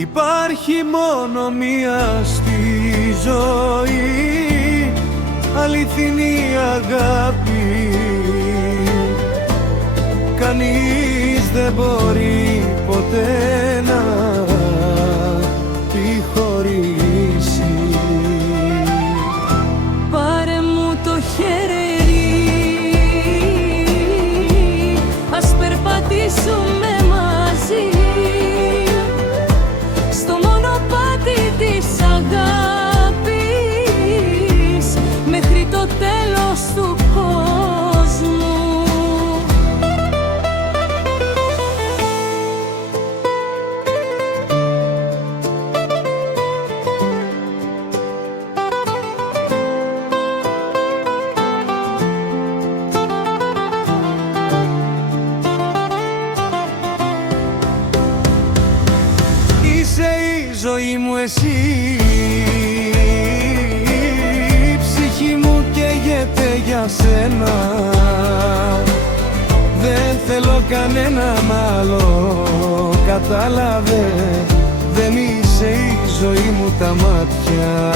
Υπάρχει μόνο μία στη ζωή, αληθινή αγάπη. Κανείς δεν μπορεί ποτέ να τη χωρίσει. Πάρε μου το χέρι, ας περπατήσουμε μαζί στο μονοπάτι της αγάπης μέχρι το τέλος του κόσμου. Είσαι η ζωή μου εσύ, η ψυχή μου καίγεται για σένα. Δεν θέλω κανέναν άλλο, κατάλαβε. Δεν είσαι η ζωή μου τα μάτια.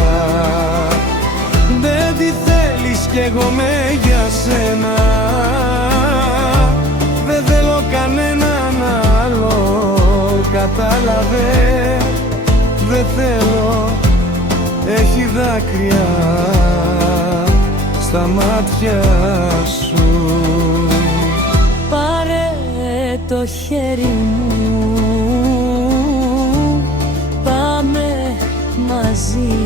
Δεν τη θέλεις κι εγώ με για σένα. Δεν θέλω κανέναν άλλο, κατάλαβε. Δεν θέλω, έχει δάκρυα στα μάτια σου. Πάρε το χέρι μου, πάμε μαζί.